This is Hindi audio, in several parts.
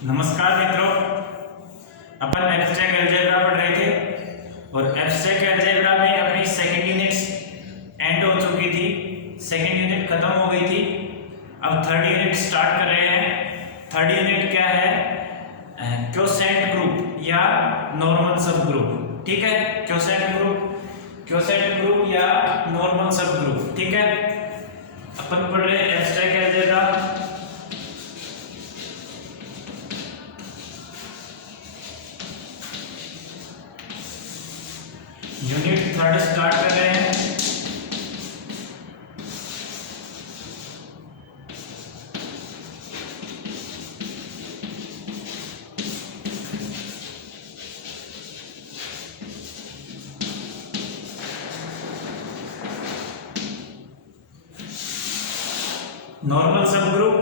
नमस्कार मित्रों, अपन एब्स्ट्रैक्ट अलजेब्रा पढ़ रहे थे और एब्स्ट्रैक्ट अलजेब्रा में अपनी सेकंड यूनिट एंड हो चुकी थी। सेकंड यूनिट खत्म हो गई थी। अब थर्ड यूनिट स्टार्ट कर रहे हैं। थर्ड यूनिट क्या है? क्वोशेंट ग्रुप या नॉर्मल सब ग्रुप। ठीक है, क्वोशेंट ग्रुप या नॉर्मल सब ग्रुप। ठीक है, अपन पढ़ रहे हैं abstract algebra. Unit third start कर रहे हैं। नॉर्मल सब ग्रुप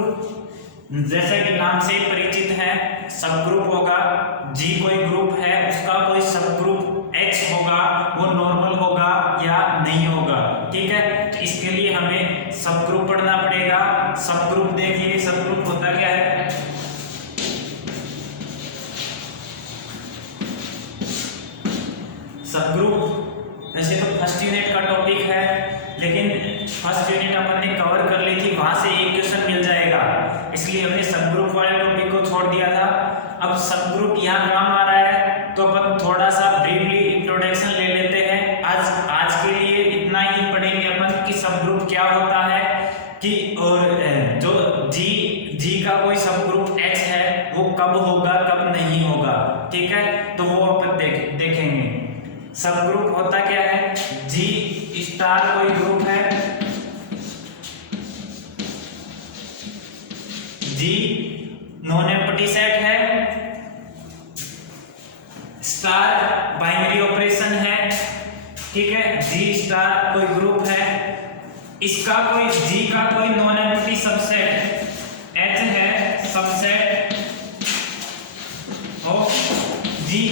जैसे कि नाम से परिचित है, सब ग्रुप होगा। जी कोई ग्रुप है, उसका कोई सब ग्रुप H होगा, वो नॉर्मल होगा या नहीं होगा। ठीक है, तो इसके लिए हमें सब ग्रुप पढ़ना पड़ेगा। सब ग्रुप देखिए, सब ग्रुप होता क्या है? सब ग्रुप वैसे तो फर्स्ट यूनिट का टॉपिक है, लेकिन फर्स्ट यूनिट अपन ने कवर कर ली थी, वहां से एक क्वेश्चन मिल जाएगा, इसलिए हमने सब ग्रुप वाले टॉपिक को छोड़ दिया था। अब सब ग्रुप यहाँ काम आ रहा है, तो अपन थोड़ा सा ब्रीफली इंट्रोडक्शन ले लेते हैं। आज के लिए इतना ही पढ़ेंगे अपन कि सब ग्रुप क्या होता है कि, और जो जी का कोई सब ग्रुप H है वो कब होगा कब नहीं होगा। ठीक है, तो वो अपन देखेंगे। सब ग्रुप होता क्या है? जी स्टार कोई ग्रुप है, जी नॉन एम्प्टी सेट है, स्टार बाइनरी ऑपरेशन है। ठीक है, जी स्टार कोई ग्रुप है, इसका कोई जी का कोई नॉन एम्प्टी सबसेट H है, सबसेट ऑफ जी,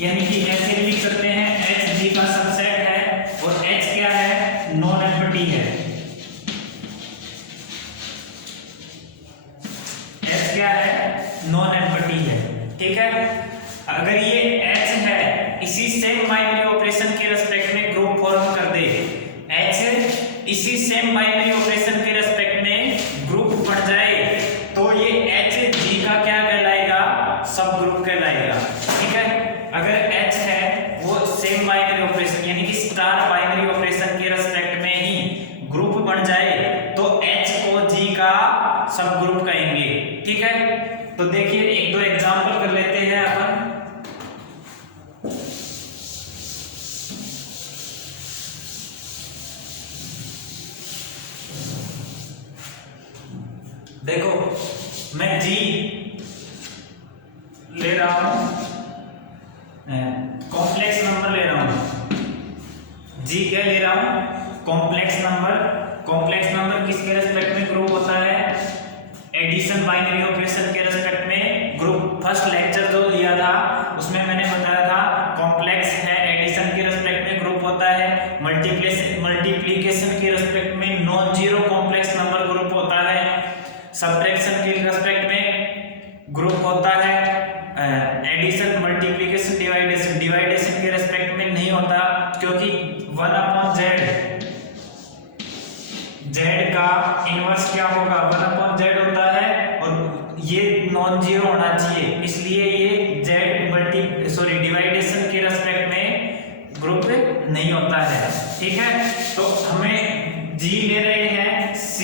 यानी कि ऐसे लिख सकते हैं H जी का सबसेट है, और H क्या है? नॉन एम्प्टी है। H क्या है? नॉन एम्प्टी है। ठीक है, अगर ये H है, इसी सेम बाइनरी ऑपरेशन के रेस्पेक्ट में ग्रुप फॉर्म कर दे, H इसी सेम बाइनरी ऑपरेशन के रेस्पेक्ट में ग्रुप बन जाए, तो ये H जी का क्या कहलाएगा? सब ग्रुप कहलाएगा। ठीक है, अगर H है वो सेम बाइनरी ऑपरेशन यानी कि स्टार बाइनरी ऑपरेशन के रेस्पेक्ट में ही ग्रुप बन जाए, तो H को जी का सब ग्रुप कहेंगे। ठीक है, तो देखिए एक दो एग्जांपल कर लेते हैं अपन। देखो, मैं जी ले रहा हूं, कॉम्प्लेक्स नंबर ले रहा हूं। जी क्या ले रहा हूं? Complex number. कॉम्प्लेक्स नंबर किसके रेस्पेक्ट में ग्रुप होता है? एडिशन बाइनरी ऑपरेशन के रेस्पेक्ट में ग्रुप। फर्स्ट लेक्चर जो लिया था उसमें मैंने बताया था कॉम्प्लेक्स है, एडिशन के रेस्पेक्ट में ग्रुप होता है, मल्टीप्लिकेशन के रेस्पेक्ट में non zero complex number group होता है, सब्ट्रैक्शन के रेस्पेक्ट में ग्रुप होता है, एडिशन मल्टीप्लिकेशन डिवाइडेशन के रेस्पेक्ट में नहीं होता, क्योंकि 1/z z का इनवर्स क्या होगा? 1/z होता है, और ये नॉन जीरो होना चाहिए, इसलिए ये z डिवाइडेशन के रेस्पेक्ट में ग्रुप नहीं होता है। ठीक है, तो हमें जी ले रहे हैं C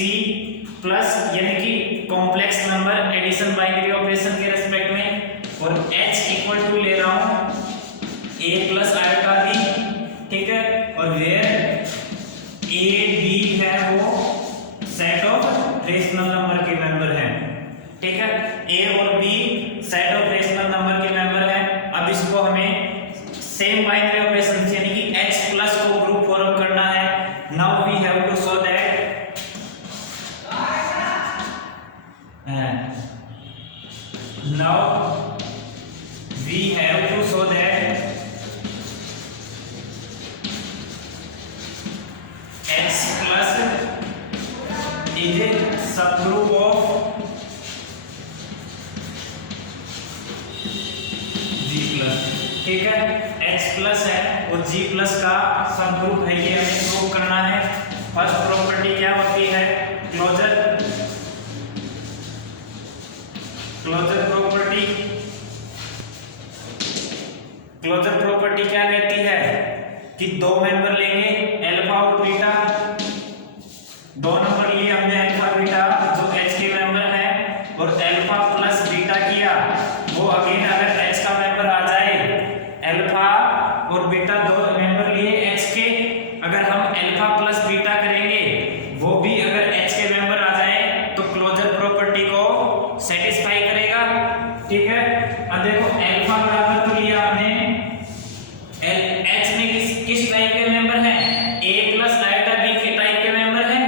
प्लस यानी कि complex number addition binary operation के रेस्पेक्ट में, और H इक्वल टू ले रहा हूं A प्लस आयोटा B। ठीक है, और वेयर A B है वो सेट ऑफ रेशनल नंबर के मेंबर हैं। ठीक है, A और B set of rational number के मेंबर हैं। अब इसको हमें सेम बाइनरी ऑपरेशन यानी कि H प्लस को ग्रुप फॉर्म करना है। Now we have to show that now we have to show that H plus is a subgroup of ठीक है, H प्लस है और G प्लस का सबग्रुप है, ये हमें प्रूव करना है। फर्स्ट प्रॉपर्टी क्या होती है, क्लोजर प्रॉपर्टी। क्लोजर प्रॉपर्टी क्या कहती है कि दो मेंबर लेंगे अल्फा और बीटा, दो नंबर लिए हमने अल्फा बीटा जो H के मेंबर है, और अल्फा प्लस बीटा किया, वो अगेन अगर H का मेंबर आ जाए, अल्फा और बीटा दो मेंबर लिए H के, अगर हम अल्फा प्लस बीटा करेंगे वो भी अगर H के मेंबर आ जाए तो क्लोजर प्रॉपर्टी को सेटिस्फाई करेगा। ठीक है, अब देखो अल्फा बराबर तो लिया आपने, H में किस टाइप के मेंबर हैं, A प्लस आइटा B के टाइप के मेंबर हैं।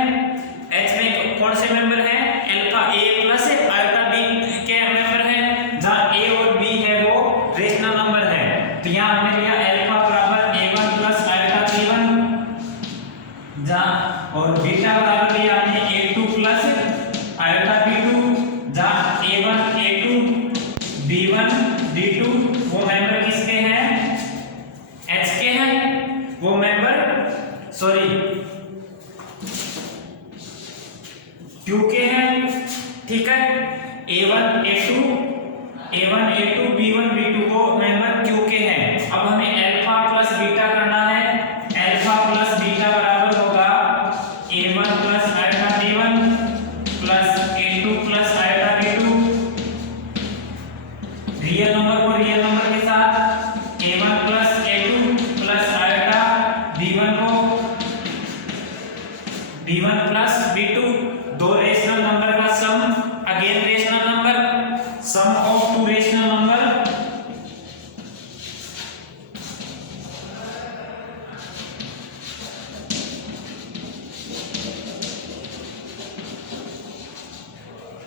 H में कौन से मेंबर हैं, alpha A plus iota B के मेंबर हैं, जहां A और B है वो रेशनल नंबर है। तो यहां हमने लिया अल्फा बराबर A1 प्लस आइटा B1, जहां और बीटा बराबर लिया हमने A2 प्लस आइटा B2, जहां A1 A2 B1 B2 वो मेंबर किसके हैं, H के हैं, वो मेंबर Q के हैं। ठीक है, A1 A2 B1 B2 को मेंबर Q के हैं। अब हमें अल्फा प्लस बीटा करना है, अल्फा प्लस बीटा बराबर होगा A1 plus iota B1 plus A2 plus iota B2, real number को रियल नंबर के साथ, A1 plus A2 plus iota B1 को B1 प्लस B2, दो रेशनल नंबर का sum, again rational number, sum of two rational number,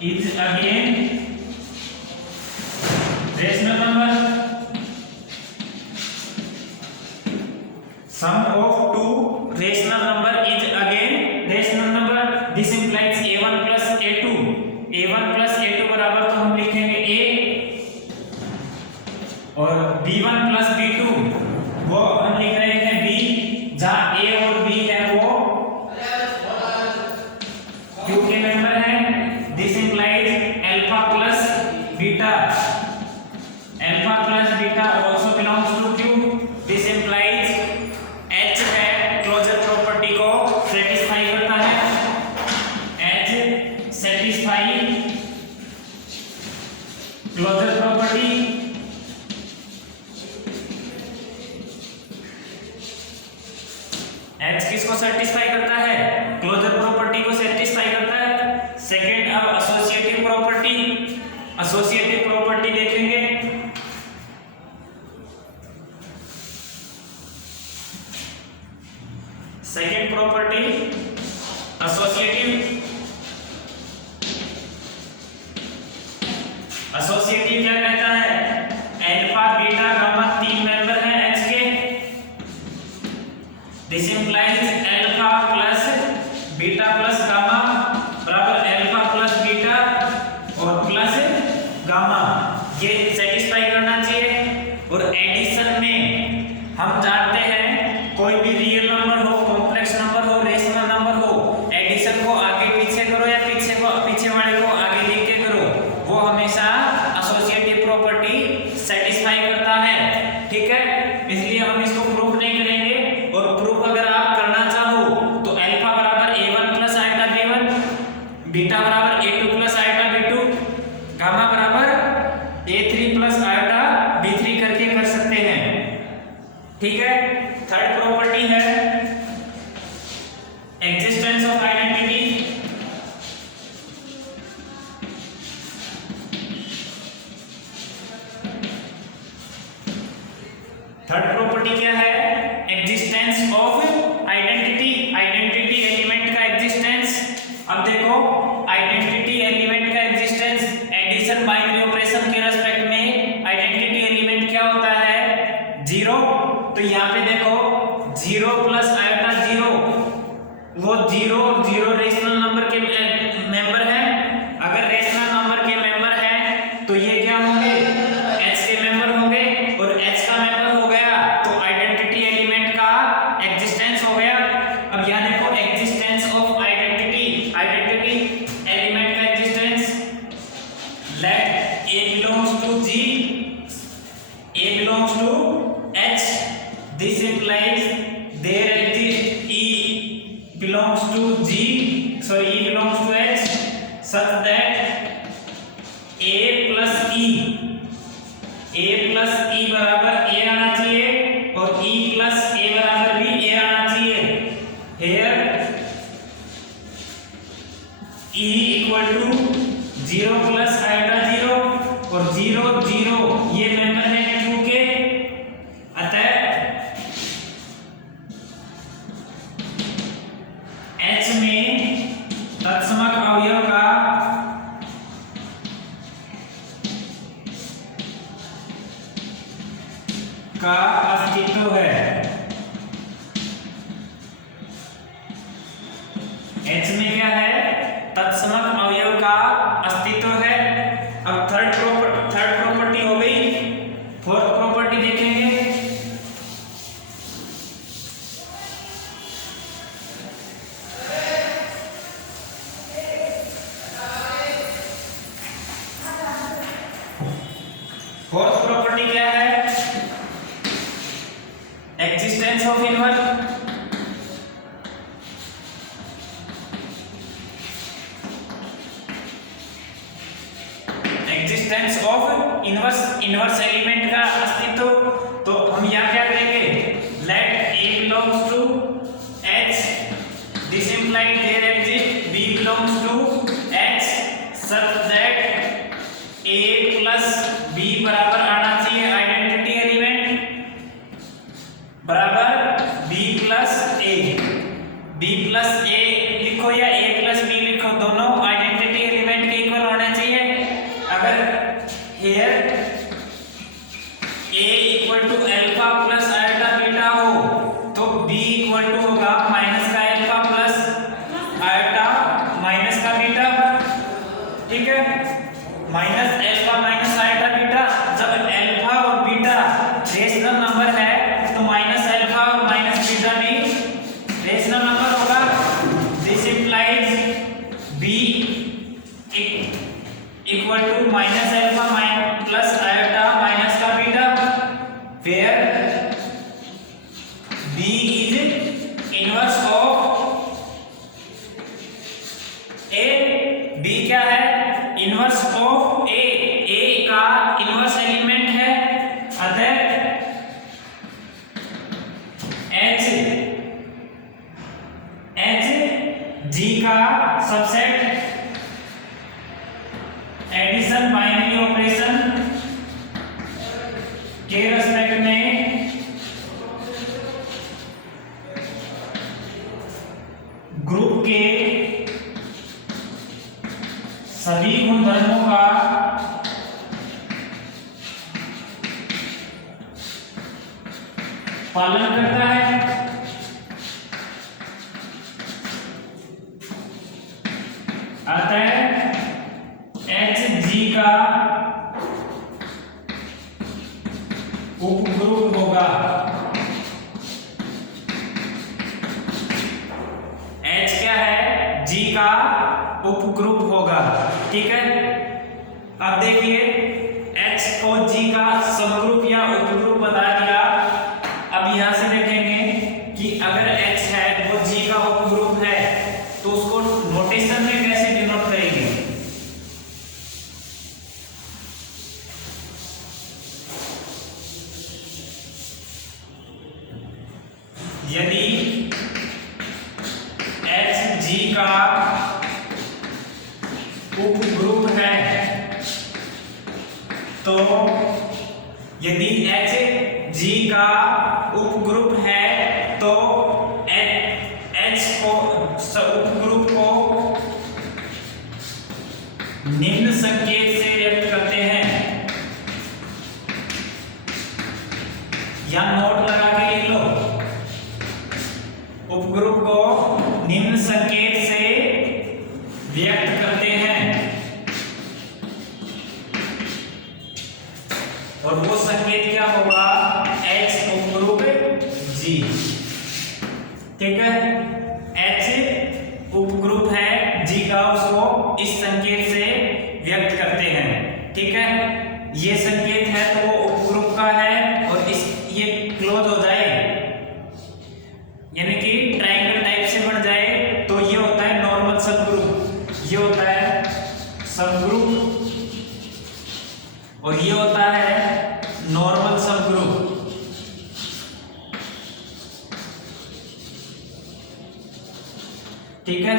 is again rational number, sum of two rational number is again rational number, this implies A1 plus A2, A1 plus A2 बराबर तो हम लिखेंगे A, और B1 plus B2 वो हम लिख रहे हैं B, जहां A और B है वो Q के मेंबर हैं, this implies alpha plus beta, alpha plus beta also belongs to Q, this implies H है क्लोजर प्रॉपर्टी को सेटिस्फाई करता है, H satisfy closure property. H किसको सेटिस्फाई करता है, क्लोजर प्रॉपर्टी को सेटिस्फाई करता है। सेकंड, अब एसोसिएटिव प्रॉपर्टी, एसोसिएटिव प्रॉपर्टी देखेंगे। सेकेंड प्रॉपर्टी एसोसिएटिव, एसोसिएटिव क्या कहता है, अल्फा बीटा गामा तीन मेंबर हैं H के, this implies alpha plus beta plus gamma बराबर अल्फा प्लस बीटा और प्लस गामा, ये सेटिस्फाई करना चाहिए। और एडिशन में हम जानते हैं कोई भी रियल नंबर हो, कॉम्प्लेक्स नंबर हो, रेशनल नंबर हो, एडिशन को आगे पीछे करो या पीछे वाले को आगे लेके करो, वो हमेशा एसोसिएटिव प्रॉपर्टी सेटिस्फाई करता है। ठीक है, इसलिए हम इसको प्रूफ नहीं करेंगे, और प्रूफ अगर आप करना चाहो तो अल्फा बराबर A1 plus iota B1, beta बराबर A2 plus iota B2, gamma बराबर A3 प्लस आइटा B3 करके कर सकते हैं। ठीक है, थर्ड प्रॉपर्टी है existence of identity. Third property क्या है, existence of identity, identity element का एग्जिस्टेंस। अब देखो आइडेंटिटी एलिमेंट का एग्जिस्टेंस, एडिशन बाइनरी ऑपरेशन के रेस्पेक्ट में आइडेंटिटी एलिमेंट क्या होता है, जीरो। तो यहाँ पे देखो 0 प्लस आइटा 0, वो जीरो रेशनल नंबर के मेंबर है। अगर रेशनल नंबर के मेंबर है तो ये क्या होंगे, H के मेंबर होंगे, और H का मेंबर प्लस आयोटा 0 और 0 0 ये मेंबर है Q के, अतः H में तत्समक अवयव का अस्तित्व है। H में क्या है? तत्समक अवयव का अस्तित्व है। अब थर्ड प्रॉपर्टी हो गई। फोर्थ प्रॉपर्टी देखेंगे। फोर्थ प्रॉपर्टी क्या है? Existence of inverse. Existence of inverse element का अस्तित्व। तो हम यहाँ क्या करेंगे? Let A belongs to H, this implies there exists B belongs to H such that A plus B बराबर आना चाहिए आइडेंटिटी एलिमेंट बराबर B plus A। B plus A लिखो या A plus B लिखो, दोनों आइडेंटिटी एलिमेंट के इक्वल होने चाहिए। अगर here A equal to alpha plus iota beta हो तो B equal to होगा माइनस का अल्फा प्लस आयोटा माइनस का बीटा। ठीक है, minus alpha minus iota beta. जब अल्फा और बीटा रेशनल नंबर है तो माइनस अल्फा और माइनस बीटा भी रेशनल नंबर होगा। This implies B equal to minus alpha plus iota minus का beta, where B is inverse of A। B क्या है? Inverse of A। A का इनवर्स एलिमेंट है, अतः H G का सबसेट एडिशन बाइनरी ऑपरेशन के रेस्पेक्ट में ग्रुप के सभी गुणधर्मों का पालन करता है। अतः Hg का उपग्रुप होगा। H क्या है? G का उपग्रुप होगा। ठीक है, अब देखिए H को G का सबग्रुप या उपग्रुप बता दिया। अब यहां से देखेंगे कि अगर H है वो G का उपग्रुप है तो उसको नोटेशन में कैसे डिनोट करेंगे? यदि Hg का उपग्रुप है तो यदि Hg का उपग्रुप है तो H को उपग्रुप को निम्न संकेत से व्यक्त करते हैं, या नोट लगा के लिख लो। उपग्रुप को निम्न संकेत से व्यक्त करते हैं और वो संकेत क्या होगा? H उपग्रुप G। ठीक है, H उपग्रुप है G का, उसको इस संकेत से व्यक्त करते हैं। ठीक है, ये संकेत है तो वो उपग्रुप का है और इस ये क्लोज हो जाए यानी कि ट्रायंगल टाइप से बन जाए तो ये होता है नॉर्मल सबग्रुप, ये होता है सबग्रुप और ये होता है नॉर्मल सबग्रुप। ठीक है,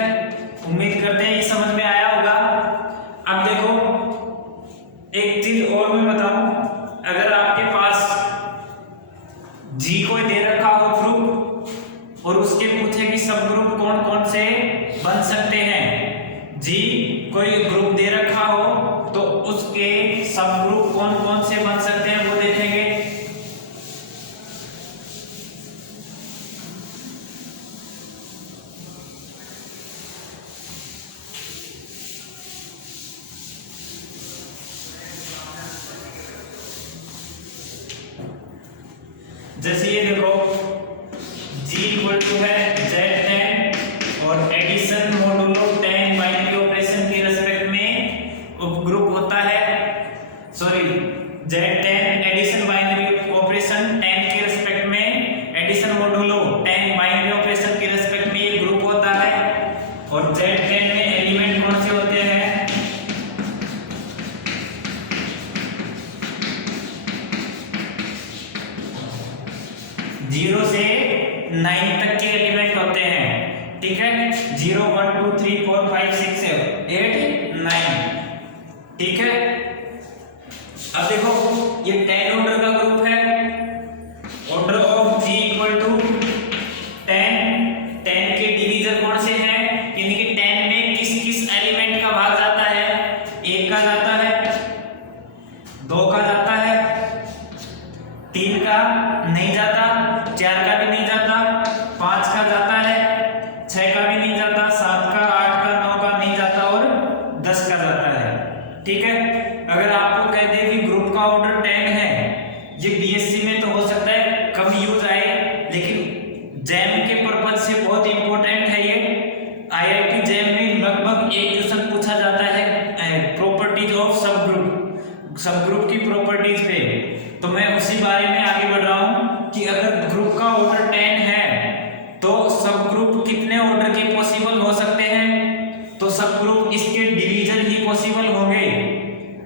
उम्मीद करते हैं ये समझ में आया होगा। अब देखो एक चीज और मैं बताऊं, अगर आपके पास जी कोई दे रखा हो ग्रुप और उसके पूछे कि सब ग्रुप कौन कौन से बन सकते हैं, जी कोई ग्रुप दे रखा हो तो उसके सब ग्रुप कौन कौन से बन सकते हैं वो देखेंगे। जैसे ये देखो G इक्वल टू है Z10 और एडिशन मोडुलो 10 बाइनरी ऑपरेशन के रेस्पेक्ट में ग्रुप होता है, sorry Z10 addition binary operation 10 के रेस्पेक्ट में, एडिशन मोडुलो 10 बाइनरी ऑपरेशन के रेस्पेक्ट में ये ग्रुप होता है। और Z10 में एलिमेंट कौन से होते हैं, 0 से 9 तक के एलिमेंट होते हैं, ठीक है, 0 1 2 3 4 5 6 7 8 9, ठीक है। अब देखो ये 10 ऑर्डर का ग्रुप है, order of G equal to 10 के डिवीजर कौन से हैं, यानी कि 10 में किस किस एलिमेंट का भाग जाता है, 1 का जाता है, 2 का जाता है, 3 का नहीं जाता, 4 का भी नहीं जाता, 5 का जाता है, 6 का भी नहीं जाता, 7 का, 8 का, 9 का नहीं जाता और 10 का जाता है, ठीक है। अगर आपको कह दे कि ग्रुप का ऑर्डर 10 है, ये बीएससी में तो हो सकता है कम यूज आए, लेकिन जैम के पर्पज से बहुत इंपॉर्टेंट है ये। आईआईटी जैम में लगभग एक क्वेश्चन पूछा जाता है प्रॉपर्टीज ऑफ सब ग्रुप की प्रॉपर्टीज पे, तो मैं उसी बारे में आगे बढ़ रहा हूं कि अगर ग्रुप का ऑर्डर 10 है तो सब ग्रुप कितने ऑर्डर के पॉसिबल हो सकते हैं, तो सब ग्रुप इसके डिवीजन ही पॉसिबल होंगे।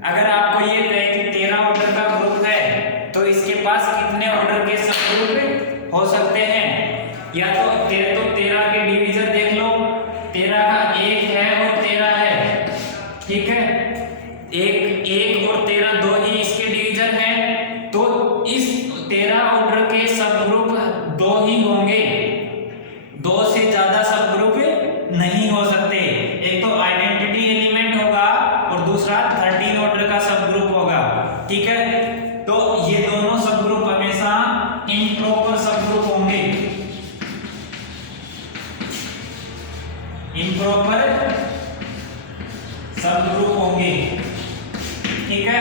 अगर आपको ये कहे कि 13 ऑर्डर का ग्रुप है तो इसके पास कितने ऑर्डर के सब ग्रुप हो सकते हैं, या तो 13 के डिवीजन देख लो, 13 का 1 है और 13 है, ठीक है, 1 और 13 दो ही इसके डिवीजन है, तो इस 13 ऑर्डर के सब ग्रुप 2 ही होंगे, 2 से ज्यादा सब ग्रुप नहीं हो सकते। एक तो आइडेंटिटी एलिमेंट होगा और दूसरा 13 ऑर्डर का सब ग्रुप होगा, ठीक है। तो ये दोनों सब ग्रुप हमेशा इम्प्रॉपर सब ग्रुप होंगे, इम्प्रॉपर सब ग्रुप होंगे, ठीक है।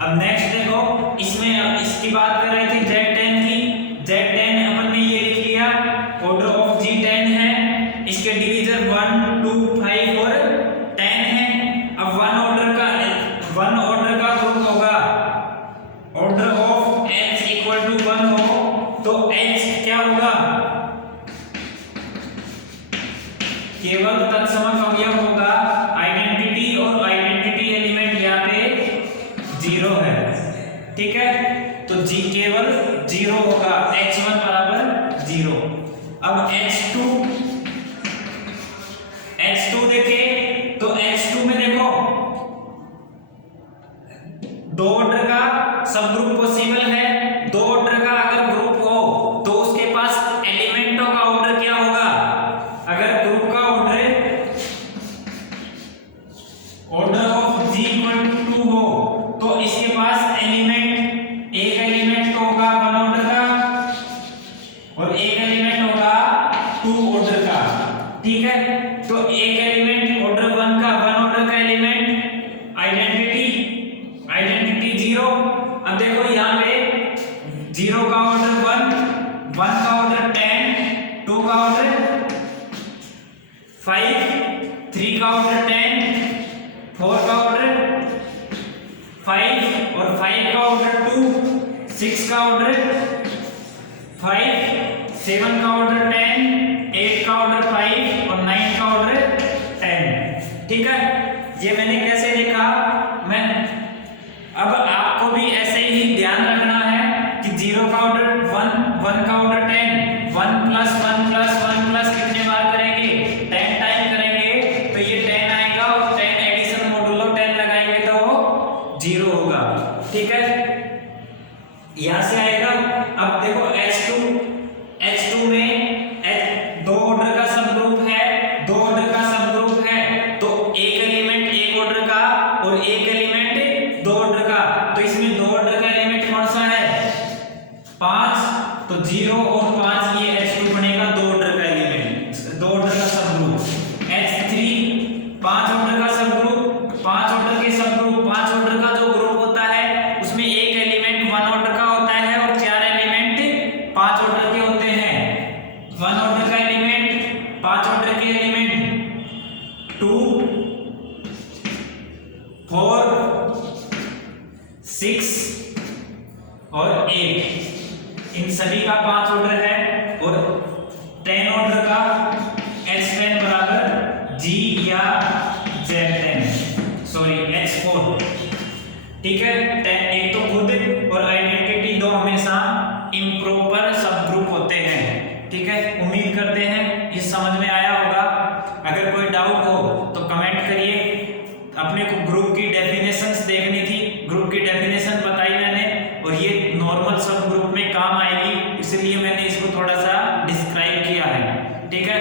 अब नेक्स्ट देखो, इसमें इसकी बात कर रहे थे Z10 की, Z10 अपन ने ये लिख लिया, ऑर्डर ऑफ G10 है, इसके डिवीजर 1 2 5 और 10 है। अब 1 ऑर्डर का ग्रुप होगा, order of H equal to 1 हो तो H क्या होगा, केवल तत्सम अवयव होगा, आइडेंटिटी और आइडेंटिटी एलिमेंट यहाँ पे 0 है, ठीक है, तो G केवल 0 होगा, H1 बराबर 0। अब H2 देखें तो H2 में देखो 2 ऑर्डर का सब ग्रुप पॉसिबल है, 2 ऑर्डर का अगर ग्रुप हो तो उसके पास एलिमेंटों का ऑर्डर क्या होगा, अगर ग्रुप का order of G equal to 2 हो तो इसके पास एक एलिमेंट तो होगा 1 ऑर्डर का और एक एलिमेंट होगा 2 ऑर्डर का, ठीक है। तो एक एलिमेंट ऑर्डर 1 का 1 ऑर्डर का एलिमेंट आइडेंटिटी 0। अब देखो यहाँ पे 0 का ऑर्डर 1 का ऑर्डर 10, 2 का ऑर्डर 5, 3 का ऑर्डर 10, 4 का ऑर्डर 5 और 5 का ऑर्डर 2, 6 का ऑर्डर 5, 7 का ऑर्डर 10, 8 का ऑर्डर 5 और 9 का ऑर्डर 10, ठीक है। ये मैंने कैसे लिखा, मैं अब आपको भी ऐसे ही ध्यान रखना है कि 0 का ऑर्डर 1 का ऑर्डर 10, 1 प्लस 1 प्लस 1 प्लस कितने बार करेंगे, 10 टाइम करेंगे, तो ये 10 आएगा और 10 एडिशन मोडुलो 10 लगाएंगे तो 0 होगा। ठीक है, यहां से आएगा। अब देखो H2 में दो ऑर्डर का सब ग्रुप है, दो ऑर्डर का सब ग्रुप है, तो एक एलिमेंट एक ऑर्डर का और एक एलिमेंट दो ऑर्डर का, तो इसमें दो ऑर्डर का एलिमेंट कौन सा है 5, तो 0 और 5 ये H2 बनेगा दो ऑर्डर का एलिमेंट, दो ऑर्डर का सब ग्रुप। H3 5 ऑर्डर का सब ग्रुप, 5 ऑर्डर के सब ग्रुप, 5 ऑर्डर का जो ग्रुप होता है उसमें एक एलिमेंट 1 ऑर्डर का होता है और 4 एलिमेंट 5 ऑर्डर के होते हैं। 1 ऑर्डर का एलिमेंट, 5 ऑर्डर के एलिमेंट 2 4 6 और 8, इन सभी का 5 ऑर्डर है। और 10 ऑर्डर का H10 बराबर G या Z10, सॉरी H4। ठीक है, एक तो खुद और आइडेंटिटी दो हमेशा इम्प्रॉपर सब ग्रुप होते हैं। ठीक है, उम्मीद करते हैं ये समझ में आया होगा। अगर कोई डाउट हो तो कमेंट करिए। अपने को ग्रुप की डेफिनेशंस देखनी थी, ग्रुप की डेफिनेशन बताई मैंने, और ये नॉर्मल सब ग्रुप में काम आएगी, इसलिए मैंने इसको थोड़ा सा डिस्क्राइब किया है। ठीक है,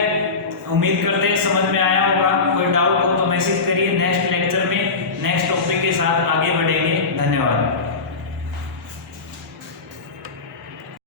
उम्मीद करते हैं समझ में आया होगा। कोई डाउट हो तो मैसेज करिए। नेक्स्ट लेक्चर में नेक्स्ट टॉपिक के साथ आगे बढ़ेंगे। धन्यवाद।